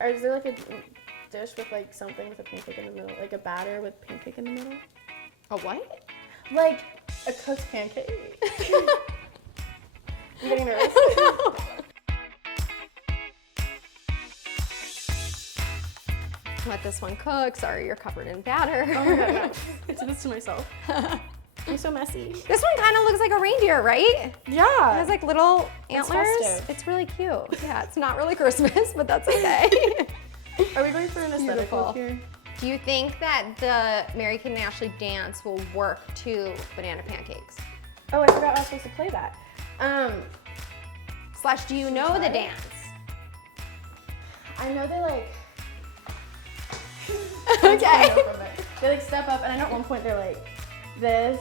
Or is there like a dish with like something with a pancake in the middle? Like a batter with pancake in the middle? A what? Like a cooked pancake. You getting nervous? Let this one cook. Sorry, you're covered in batter. Oh my god, no. I did this to myself. I'm so messy. This one kind of looks like a reindeer, right? Yeah. It has like little antlers. festive. It's really cute. Yeah, it's not really Christmas, but that's okay. Are we going for an aesthetic Beautiful. look here? Do you think that the Mary Kate and Ashley dance will work to Banana Pancakes? Oh, I forgot I was supposed to play that. Slash, do you know the Right. dance? I know they like. Okay. They like step up, and I know at one point they're like this.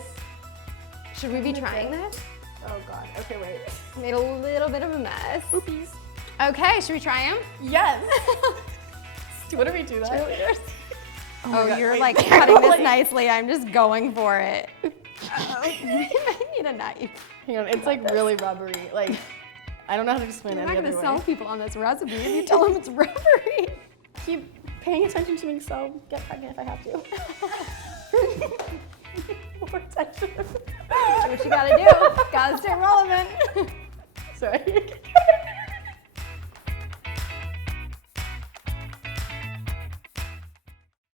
Should we be trying this? Oh god. Okay, wait. Made a little bit of a mess. Oopies. Okay, should we try them? Yes. What do we do that? Cheerleaders. Oh, my God, you're wait. like cutting this Like- nicely. I'm just going for it. I need a knife. Hang on, it's like really rubbery. Like, I don't know how to explain I'm it not any gonna other sell way. people on this recipe if you tell them it's rubbery. Keep paying attention to me, so get pregnant if I have to. More attention. Do what you gotta do. Gotta stay